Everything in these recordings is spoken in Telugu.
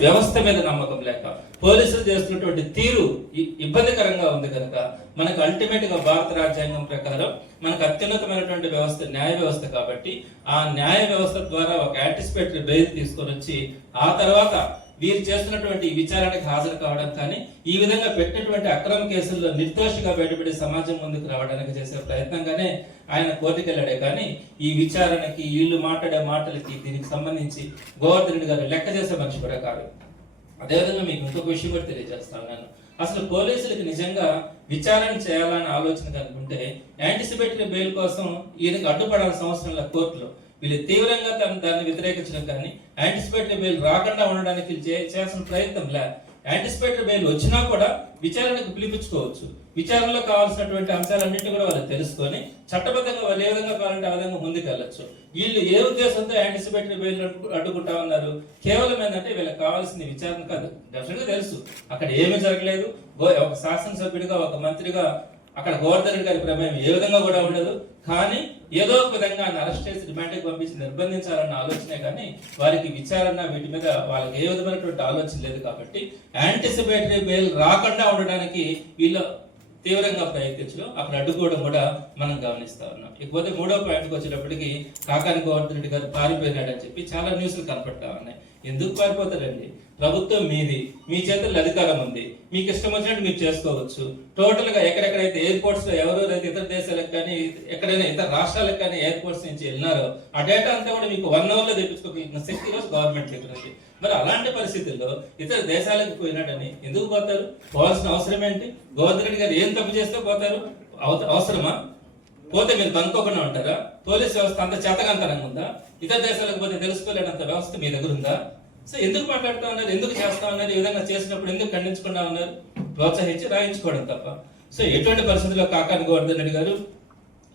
వ్యవస్థ మీద నమ్మకం లేక పోలీసులు చేస్తున్నటువంటి తీరు ఇబ్బందికరంగా ఉంది కనుక మనకు అల్టిమేట్గా భారత రాజ్యాంగం ప్రకారం మనకు అత్యున్నతమైనటువంటి వ్యవస్థ న్యాయ వ్యవస్థ కాబట్టి ఆ న్యాయ వ్యవస్థ ద్వారా ఒక యాంటిసిపేటరీ బెయిల్ తీసుకొని వచ్చి ఆ తర్వాత వీరు చేస్తున్నటువంటి విచారణకు హాజరు కావడం కానీ ఈ విధంగా పెట్టినటువంటి అక్రమ కేసుల్లో నిర్దోషిగా బయటపడి సమాజం ముందుకు రావడానికి చేసే ప్రయత్నంగానే ఆయన కోర్టుకు కానీ ఈ విచారణకి వీళ్ళు మాట్లాడే మాటలకి దీనికి సంబంధించి గోవర్ధన్ రెడ్డి గారు లెక్క చేసే మనిషి కూడా కాదు. అదేవిధంగా మీకు ఇంకొక విషయం కూడా తెలియజేస్తాను నేను అసలు పోలీసులకు నిజంగా విచారణ చేయాలనే ఆలోచన కనుకుంటే యాంటిసిపేటరీ బెయిల్ కోసం ఈయనకు అడ్డుపడాల్సిన అవసరం లేదు కోర్టులో. వీళ్ళు తీవ్రంగా తన దాన్ని వ్యతిరేకించడం కానీ యాంటిసిపేటరీ బెయిల్ రాకుండా ఉండడానికి చేసిన ప్రయత్నం లే. యాంటిసిపేటరీ బెయిల్ వచ్చినా కూడా విచారణకు పిలిపించుకోవచ్చు. విచారణలో కావాల్సినటువంటి అంశాలన్నింటినీ కూడా వాళ్ళు తెలుసుకొని చట్టబద్ధంగా వాళ్ళు ఏ విధంగా కావాలంటే ఆ విధంగా ముందుకెళ్ళచ్చు. వీళ్ళు ఏ ఉద్దేశంతో యాంటిసిపేటరీ బెయిల్ అడ్డుకుంటా ఉన్నారు? కేవలం ఏంటంటే వీళ్ళకి కావాల్సింది విచారణ కాదు. డెఫినెట్గా తెలుసు. అక్కడ ఏమీ జరగలేదు. ఒక శాసనసభ్యుడిగా ఒక మంత్రిగా అక్కడ గోవర్ధన్ గారి ప్రమేయం ఏ విధంగా కూడా ఉండదు. కానీ ఏదో ఒక విధంగా అరెస్ట్ చేసి రిమాండ్కి పంపించి నిర్బంధించాలన్న ఆలోచనే కానీ వారికి విచారణ వీటి మీద వాళ్ళకి ఏ విధమైనటువంటి ఆలోచన లేదు కాబట్టి యాంటిసిపేటరీ బెయిల్ రాకుండా ఉండడానికి వీళ్ళు తీవ్రంగా ప్రయత్నించడం అక్కడ అడ్డుకోవడం కూడా మనం గమనిస్తా ఉన్నాం. ఇకపోతే మూడో పాయింట్కి వచ్చేటప్పటికి కాకాని గోవర్ధన్ రెడ్డి గారు పారిపోయినాడని చెప్పి చాలా న్యూస్లు కనపడతా ఉన్నాయి. ఎందుకు పారిపోతారండి? ప్రభుత్వం మీది. మీ చేతుల్లో అధికారం ఉంది. మీకు ఇష్టం వచ్చినట్టు మీరు చేసుకోవచ్చు. టోటల్గా ఎక్కడెక్కడైతే ఎయిర్పోర్ట్స్లో ఎవరెవరైతే ఇతర దేశాలకు కానీ ఎక్కడైనా ఇతర రాష్ట్రాలకు కానీ ఎయిర్పోర్ట్స్ నుంచి వెళ్ళినారో ఆ డేటా అంతా కూడా మీకు వన్ అవర్లో తెప్పించుకోగలిగిన శక్తి రోజు గవర్నమెంట్ దగ్గర ఉంది మరి అలాంటి పరిస్థితుల్లో ఇతర దేశాలకు పోయినాడని ఎందుకు పోతారు? పోవాల్సిన అవసరం ఏంటి? గోవర్ధన్ రెడ్డి గారు ఏం తప్పు చేస్తే పోతారు? అవసరమా? పోతే మీరు కనుక్కోకుండా ఉంటారా? పోలీస్ వ్యవస్థ అంత చేతకంతరంగా ఉందా? ఇతర దేశాలకు పోతే తెలుసుకోలేనంత వ్యవస్థ మీ దగ్గర ఉందా? సో ఎందుకు మాట్లాడుతూ ఉన్నారు? ఎందుకు చేస్తా ఉన్నారు? ఈ విధంగా చేసినప్పుడు ఎందుకు ఖండించకుండా ఉన్నారు? ప్రోత్సహించి రాయించుకోవడం తప్ప. సో ఎటువంటి పరిస్థితుల్లో కాకాని గోవర్ధన్ రెడ్డి గారు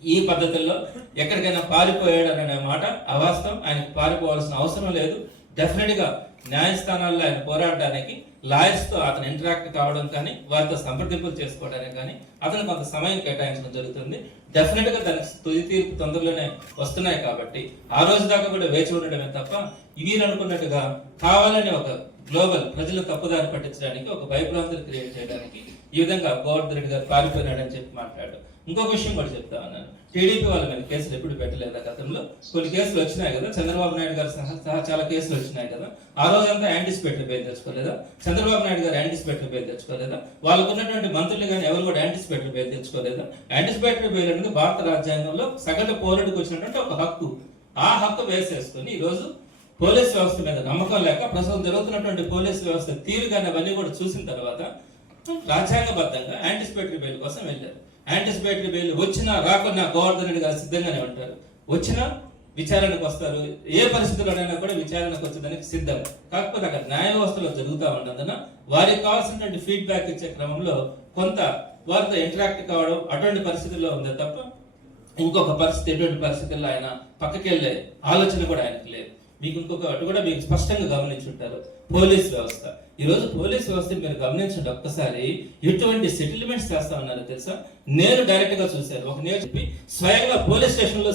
ఈ పద్ధతుల్లో ఎక్కడికైనా పారిపోయాడు అనే మాట అవాస్తవం. ఆయనకు పారిపోవాల్సిన అవసరం లేదు. డెఫినెట్గా న్యాయస్థానాల్లో ఆయన పోరాడడానికి లాయర్స్తో అతను ఇంటరాక్ట్ కావడం కానీ వారితో సంప్రదింపులు చేసుకోవడానికి కానీ అతను కొంత సమయం కేటాయించడం జరుగుతుంది. డెఫినెట్గా దానికి తుది తీర్పు తొందరలోనే వస్తున్నాయి కాబట్టి ఆ రోజు దాకా కూడా వేచి ఉండడమే తప్ప వీరు అనుకున్నట్టుగా కావాలని ఒక గ్లోబల్ ప్రజలు తప్పుదారి పట్టించడానికి ఒక భయభ్రాంతులు క్రియేట్ చేయడానికి ఈ విధంగా గోవర్ధన్ రెడ్డి గారు పారిపోయినాడని చెప్పి మాట్లాడు ఇంకొక విషయం కూడా చెప్తా ఉన్నాను టీడీపీ వాళ్ళ మీద కేసులు ఎప్పుడు పెట్టలేదా గతంలో? కొన్ని కేసులు వచ్చినాయి కదా. చంద్రబాబు నాయుడు గారు సహా సహా చాలా కేసులు వచ్చినాయి కదా. ఆ రోజంతా యాంటిసిపేటరీ పేరు తెచ్చుకోలేదా? చంద్రబాబు నాయుడు గారు యాంటిసిపేటరీ పేరు తెచ్చుకోలేదా? వాళ్ళకు ఉన్నటువంటి మంత్రులు కానీ ఎవరు కూడా యాంటిసిపేటరీ పేరు తెచ్చుకోలేదా? యాంటిసిపేటరీ పేరు అనేది భారత రాజ్యాంగంలో సగటు పౌరుడికి వచ్చినటువంటి ఒక హక్కు. ఆ హక్కు వేసేసుకొని ఈ రోజు పోలీస్ వ్యవస్థ మీద నమ్మకం లేక ప్రస్తుతం జరుగుతున్నటువంటి పోలీస్ వ్యవస్థ తీరు కానీ అవన్నీ కూడా చూసిన తర్వాత రాజ్యాంగబద్ధంగా యాంటిసిపేటరీ బెయిల్ కోసం వెళ్ళారు. యాంటిసిపేటరీ బెయిల్ వచ్చినా రాకున్నా గోవర్ధన్ రెడ్డి గారు సిద్ధంగానే ఉంటారు. వచ్చినా విచారణకు వస్తారు. ఏ పరిస్థితుల్లోనైనా కూడా విచారణకు వచ్చేదానికి సిద్ధం. కాకపోతే అక్కడ న్యాయ వ్యవస్థలో జరుగుతూ ఉన్నందున వారికి కావాల్సినటువంటి ఫీడ్బ్యాక్ ఇచ్చే క్రమంలో కొంత వారితో ఇంటరాక్ట్ కావడం అటువంటి పరిస్థితుల్లో ఉందే తప్ప ఇంకొక పరిస్థితి ఎటువంటి పరిస్థితుల్లో ఆయన పక్కకి వెళ్ళే ఆలోచన కూడా ఆయనకు లేదు. మీకు ఇంకొక అటు కూడా మీకు స్పష్టంగా గమనించుంటారు. పోలీస్ వ్యవస్థ. ఈరోజు పోలీస్ వ్యవస్థ మీరు గమనించండి ఒక్కసారి. ఎటువంటి సెటిల్మెంట్స్ చేస్తా ఉన్నారో తెలుసా? నేను డైరెక్ట్గా చూశాను. ఒక నేను చెప్పి స్వయంగా పోలీస్ స్టేషన్లో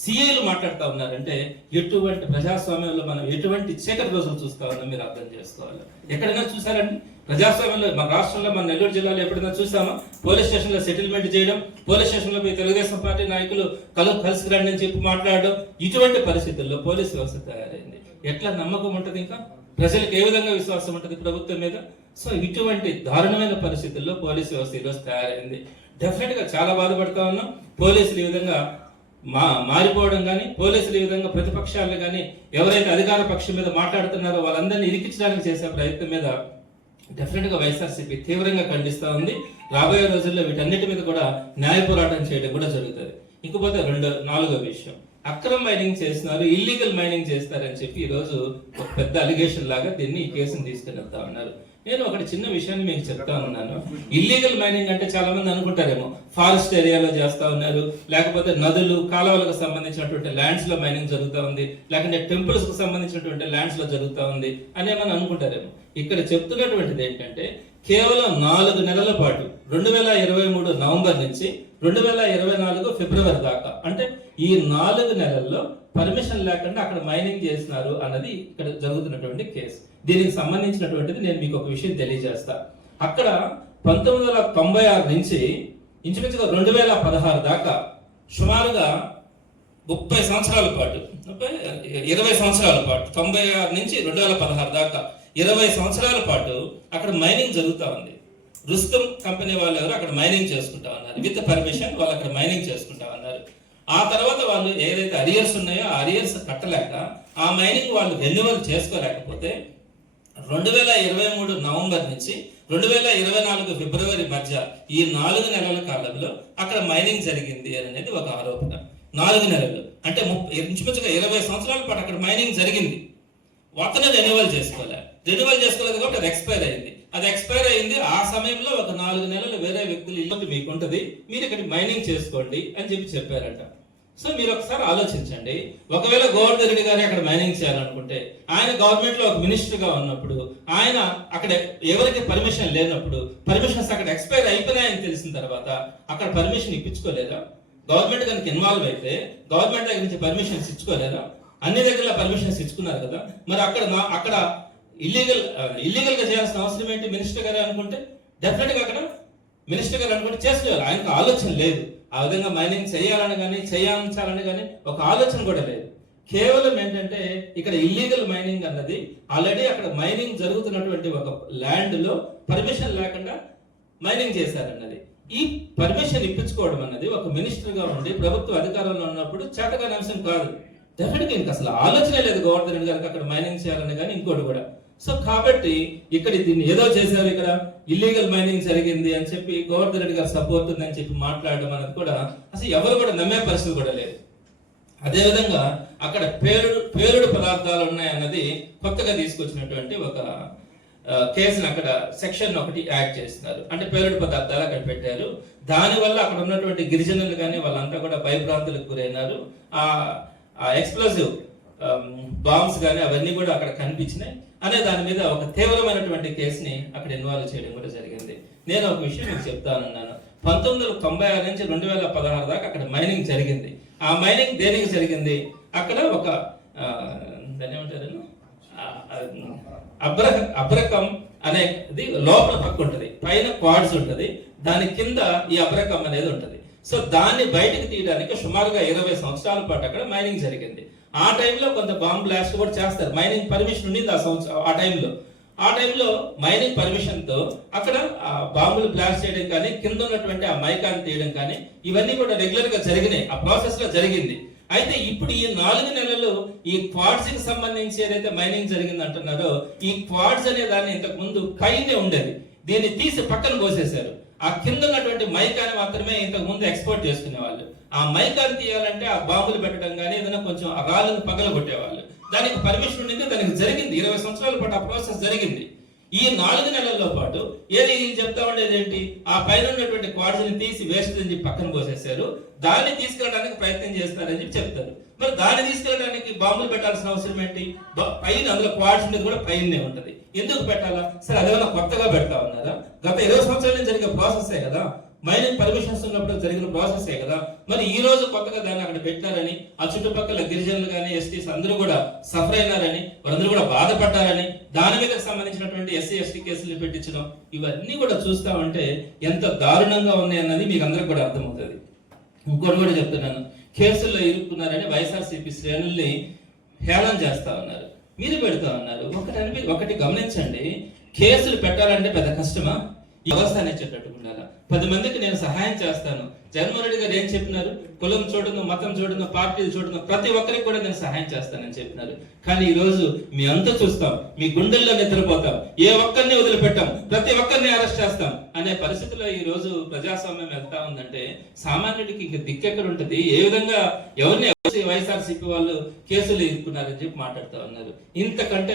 సీఏలు మాట్లాడుతూ ఉన్నారంటే ఎటువంటి ప్రజాస్వామ్యంలో మనం ఎటువంటి చీకటి రోజులు చూస్తా ఉన్నాం మీరు అర్థం చేసుకోవాలి. ఎక్కడైనా చూసారండి? ప్రజాస్వామ్యంలో మన రాష్ట్రంలో మన నెల్లూరు జిల్లాలో ఎప్పుడైనా చూసామా? పోలీస్ స్టేషన్లో సెటిల్మెంట్ చేయడం పోలీస్ స్టేషన్లో మీ తెలుగుదేశం పార్టీ నాయకులు కలు కలిసి రండి అని చెప్పి మాట్లాడడం ఇటువంటి పరిస్థితుల్లో పోలీస్ వ్యవస్థ తయారైంది. ఎట్లా నమ్మకం ఉంటుంది ఇంకా? ప్రజలకు ఏ విధంగా విశ్వాసం ఉంటుంది ప్రభుత్వం మీద? సో ఇటువంటి దారుణమైన పరిస్థితుల్లో పోలీస్ వ్యవస్థ ఈరోజు తయారైంది. డెఫినెట్గా చాలా బాధపడతా ఉన్నాం. పోలీసులు ఈ విధంగా మా మారిపోవడం కానీ పోలీసులు ఈ విధంగా ప్రతిపక్షాలు కానీ ఎవరైతే అధికార పక్షం మీద మాట్లాడుతున్నారో వాళ్ళందరినీ ఇరికించడానికి చేసే ప్రయత్నం మీద డెఫినెట్గా వైఎస్ఆర్సీపీ తీవ్రంగా ఖండిస్తూ ఉంది. రాబోయే రోజుల్లో వీటన్నిటి మీద కూడా న్యాయ పోరాటం చేయడం కూడా జరుగుతుంది. ఇకపోతే రెండు నాలుగో విషయం. అక్రమ మైనింగ్ చేస్తున్నారు ఇల్లీగల్ మైనింగ్ చేస్తారని చెప్పి ఈ రోజు ఒక పెద్ద అలిగేషన్ లాగా దీన్ని ఈ కేసును తీసుకెళ్తా ఉన్నారు. నేను ఒకటి చిన్న విషయాన్ని మీకు చెప్తా ఉన్నాను. ఇల్లీగల్ మైనింగ్ అంటే చాలా మంది అనుకుంటారేమో ఫారెస్ట్ ఏరియాలో చేస్తా ఉన్నారు. లేకపోతే నదులు కాలువలకు సంబంధించినటువంటి ల్యాండ్స్లో మైనింగ్ జరుగుతూ ఉంది. లేకుంటే టెంపుల్స్కు సంబంధించినటువంటి ల్యాండ్స్లో జరుగుతూ ఉంది అని ఏమని అనుకుంటారేమో. ఇక్కడ చెప్తున్నటువంటిది ఏంటంటే కేవలం నాలుగు నెలల పాటు రెండు వేల ఇరవై మూడు నవంబర్ నుంచి రెండు వేల ఇరవై నాలుగు ఫిబ్రవరి దాకా అంటే ఈ నాలుగు నెలల్లో పర్మిషన్ లేకుండా అక్కడ మైనింగ్ చేసినారు అన్నది ఇక్కడ జరుగుతున్నటువంటి కేసు. దీనికి సంబంధించినటువంటిది నేను మీకు ఒక విషయం తెలియజేస్తా. అక్కడ పంతొమ్మిది వందల తొంభై ఆరు నుంచి ఇంచుమించుగా రెండు వేల పదహారు దాకా సుమారుగా ముప్పై సంవత్సరాల పాటు ముప్పై ఇరవై సంవత్సరాల పాటు తొంభై ఆరు నుంచి రెండు వేల పదహారు దాకా ఇరవై సంవత్సరాల పాటు అక్కడ మైనింగ్ జరుగుతూ ఉంది. రుస్తుం కంపెనీ వాళ్ళు ఎవరు అక్కడ మైనింగ్ చేసుకుంటా ఉన్నారు. విత్ పర్మిషన్ వాళ్ళు అక్కడ మైనింగ్ చేసుకుంటా ఉన్నారు. ఆ తర్వాత వాళ్ళు ఏదైతే అరియర్స్ ఉన్నాయో ఆ అరియర్స్ కట్టలేక ఆ మైనింగ్ వాళ్ళు రెన్యువల్ చేసుకోలేకపోతే రెండు వేల ఇరవై మూడు నవంబర్ నుంచి రెండు వేల ఇరవై నాలుగు ఫిబ్రవరి మధ్య ఈ నాలుగు నెలల కాలంలో అక్కడ మైనింగ్ జరిగింది అనేది ఒక ఆరోపణ. నాలుగు నెలలు. అంటే ముప్పై ఇంచుమించుగా ఇరవై సంవత్సరాల పాటు అక్కడ మైనింగ్ జరిగింది. అతను రెన్యువల్ చేసుకోలే. రెన్యువల్ చేసుకోలేదు కాబట్టి అది ఎక్స్పైర్ అయింది. అది ఎక్స్పైర్ అయింది. ఆ సమయంలో ఒక నాలుగు నెలలు వేరే వ్యక్తులు ఇబ్బంది మీకు ఉంటుంది. మీరు ఇక్కడ మైనింగ్ చేసుకోండి అని చెప్పి చెప్పారట. సో మీరు ఒకసారి ఆలోచించండి. ఒకవేళ గోవర్ధన్ రెడ్డి గారు అక్కడ మైనింగ్ చేయాలనుకుంటే ఆయన గవర్నమెంట్లో ఒక మినిస్టర్గా ఉన్నప్పుడు ఆయన అక్కడ ఎవరికి పర్మిషన్ లేనప్పుడు పర్మిషన్స్ అక్కడ ఎక్స్పైర్ అయిపోయినాయని తెలిసిన తర్వాత అక్కడ పర్మిషన్ ఇప్పించుకోలేదా? గవర్నమెంట్ కనుక ఇన్వాల్వ్ అయితే గవర్నమెంట్ దగ్గర నుంచి పర్మిషన్స్ ఇచ్చుకోలేదా? అన్ని దగ్గర పర్మిషన్స్ ఇచ్చుకున్నారు కదా. మరి అక్కడ అక్కడ ఇల్లీగల్ ఇల్లీగల్గా uh, చేయాల్సిన అవసరం ఏంటి? మినిస్టర్ గారు అనుకుంటే డెఫినెట్గా అక్కడ మినిస్టర్ గారు అనుకుంటే చేసుకోవాలి ఆయనకు ఆలోచన లేదు. ఆ విధంగా మైనింగ్ చేయాలని కానీ చేయించాలని కానీ ఒక ఆలోచన కూడా లేదు. కేవలం ఏంటంటే ఇక్కడ ఇల్లీగల్ మైనింగ్ అన్నది ఆల్రెడీ అక్కడ మైనింగ్ జరుగుతున్నటువంటి ఒక ల్యాండ్లో పర్మిషన్ లేకుండా మైనింగ్ చేశారన్నది. ఈ పర్మిషన్ ఇప్పించుకోవడం అన్నది ఒక మినిస్టర్గా ఉండి ప్రభుత్వ అధికారంలో ఉన్నప్పుడు చేతకాని అంశం కాదు. డెఫినెట్గా ఇంకా అసలు ఆలోచనే లేదు గోవర్ధన్ గారికి అక్కడ మైనింగ్ చేయాలని కానీ ఇంకోటి కూడా. సో కాబట్టి ఇక్కడ దీన్ని ఏదో చేశారు ఇక్కడ. ఇల్లీగల్ మైనింగ్ జరిగింది అని చెప్పి గోవర్ధన్ రెడ్డి గారు సపోర్ట్ ఉందని చెప్పి మాట్లాడడం అనేది కూడా అసలు ఎవరు కూడా నమ్మే పరిస్థితి కూడా లేదు. అదేవిధంగా అక్కడ పేరుడు పేరుడు పదార్థాలు ఉన్నాయన్నది కొత్తగా తీసుకొచ్చినటువంటి ఒక కేసును అక్కడ సెక్షన్ ఒకటి యాడ్ చేస్తున్నారు. అంటే పేరుడు పదార్థాలు అక్కడ పెట్టారు. దానివల్ల అక్కడ ఉన్నటువంటి గిరిజనులు కానీ వాళ్ళంతా కూడా భయభ్రాంతులకు గురైనారు. ఆ ఆ ఎక్స్ప్లోజివ్ బాంబ్స్ కానీ అవన్నీ కూడా అక్కడ కనిపించినాయి. అనే దాని మీద ఒక తీవ్రమైనటువంటి కేసుని అక్కడ ఇన్వాల్వ్ చేయడం కూడా జరిగింది. నేను ఒక విషయం మీకు చెప్తానన్నాను. పంతొమ్మిది వందల తొంభై ఆరు నుంచి రెండు వేల పదహారు దాకా అక్కడ మైనింగ్ జరిగింది. ఆ మైనింగ్ దేనికి జరిగింది? అక్కడ ఒక దాన్ని ఏమంటారు? అబ్ర అబ్రకం అనేది లోపల పక్క ఉంటుంది. పైన క్వాడ్స్ ఉంటుంది. దాని కింద ఈ అబ్రకం అనేది ఉంటుంది. సో దాన్ని బయటకు తీయడానికి సుమారుగా ఇరవై సంవత్సరాల పాటు అక్కడ మైనింగ్ జరిగింది. ఆ టైంలో కొంత బాంబ్ బ్లాస్ట్ కూడా చేస్తారు. మైనింగ్ పర్మిషన్ ఉండింది ఆ సంవత్సరం ఆ టైంలో ఆ టైంలో మైనింగ్ పర్మిషన్తో అక్కడ ఆ బాంబులు బ్లాస్ట్ చేయడం కానీ కింద ఉన్నటువంటి ఆ మైకాన్ని తీయడం కానీ ఇవన్నీ కూడా రెగ్యులర్గా జరిగినాయి. ఆ ప్రాసెస్లో జరిగింది. అయితే ఇప్పుడు ఈ నాలుగు నెలలు ఈ క్వాడ్స్కి సంబంధించి ఏదైతే మైనింగ్ జరిగింది అంటున్నారో ఈ క్వాడ్స్ అనే దాన్ని ఇంతకు ముందు పైనే ఉండేది. దీన్ని తీసి పక్కన పోసేశారు. ఆ కింద ఉన్నటువంటి మైకాని మాత్రమే ఇంతకు ముందు ఎక్స్పోర్ట్ చేసుకునే వాళ్ళు ఆ మైకాన్ని తీయాలంటే ఆ బాంబులు పెట్టడం కానీ ఏదైనా కొంచెం ఆ రాళ్ళను పగలగొట్టేవాళ్ళు. దానికి పర్మిషన్ ఉండింది దానికి జరిగింది. ఇరవై సంవత్సరాల పాటు ఆ ప్రాసెస్ జరిగింది. ఈ నాలుగు నెలల్లో పాటు ఏది ఇది చెప్తా ఉండేది ఏంటి? ఆ పైన ఉన్నటువంటి క్వార్డ్స్ని తీసి వేస్ట్ అని చెప్పి పక్కన పోసేశారు. దాన్ని తీసుకెళ్ళడానికి ప్రయత్నం చేస్తారని చెప్పి చెప్తారు. మరి దాన్ని తీసుకెళ్ళడానికి బాంబులు పెట్టాల్సిన అవసరం ఏంటి? పైన అందులో క్వార్డ్స్ ఉండేది కూడా పైనే ఉంటది. ఎందుకు పెట్టాలా? సరే అదేమైనా కొత్తగా పెడతా ఉన్నారా? గత ఇరవై సంవత్సరాల నుంచి జరిగే ప్రాసెసే కదా. మైనింగ్ పర్మిషన్స్ ఉన్నప్పుడు జరిగిన ప్రాసెసే కదా. మరి ఈ రోజు కొత్తగా దాన్ని అక్కడ పెట్టారని ఆ చుట్టుపక్కల గిరిజనులు కానీ ఎస్టీస్ అందరూ కూడా సఫర్ అయినారని వారందరూ కూడా బాధపడ్డారని దాని మీద సంబంధించినటువంటి ఎస్సీ ఎస్టీ కేసులు పెట్టించడం ఇవన్నీ కూడా చూస్తా ఉంటే ఎంత దారుణంగా ఉన్నాయన్నది మీకు అందరికి కూడా అర్థమవుతుంది. ఇంకోటి కూడా చెప్తున్నాను. కేసుల్లో ఇరుక్కున్నారని వైఎస్ఆర్సీపీ శ్రేణుల్ని హేళన చేస్తా ఉన్నారు. మీరు పెడతా ఉన్నారు. ఒకటి అనిపి ఒకటి గమనించండి. కేసులు పెట్టాలంటే పెద్ద కష్టమా? ఈ వ్యవస్థ అనేటట్టు పది మందికి నేను సహాయం చేస్తాను. జగన్మోహన్ రెడ్డి గారు ఏం చెప్పినారు? కులం చూడను మతం చూడను పార్టీలు చూడను ప్రతి ఒక్కరికి కూడా నేను సహాయం చేస్తానని చెప్పినారు. కానీ ఈ రోజు మీ అంతా చూస్తాం మీ గుండెల్లో నిద్రపోతాం ఏ ఒక్కరిని వదిలిపెట్టాం ప్రతి ఒక్కరిని అరెస్ట్ చేస్తాం అనే పరిస్థితిలో ఈ రోజు ప్రజాస్వామ్యం వెళ్తా ఉందంటే సామాన్యుడికి ఇంక దిక్కెక్కడ ఉంటుంది? ఏ విధంగా ఎవరిని వైఎస్ఆర్సీపీ వాళ్ళు కేసులు ఇరుక్కున్నారని చెప్పి మాట్లాడుతూ ఉన్నారు. ఇంతకంటే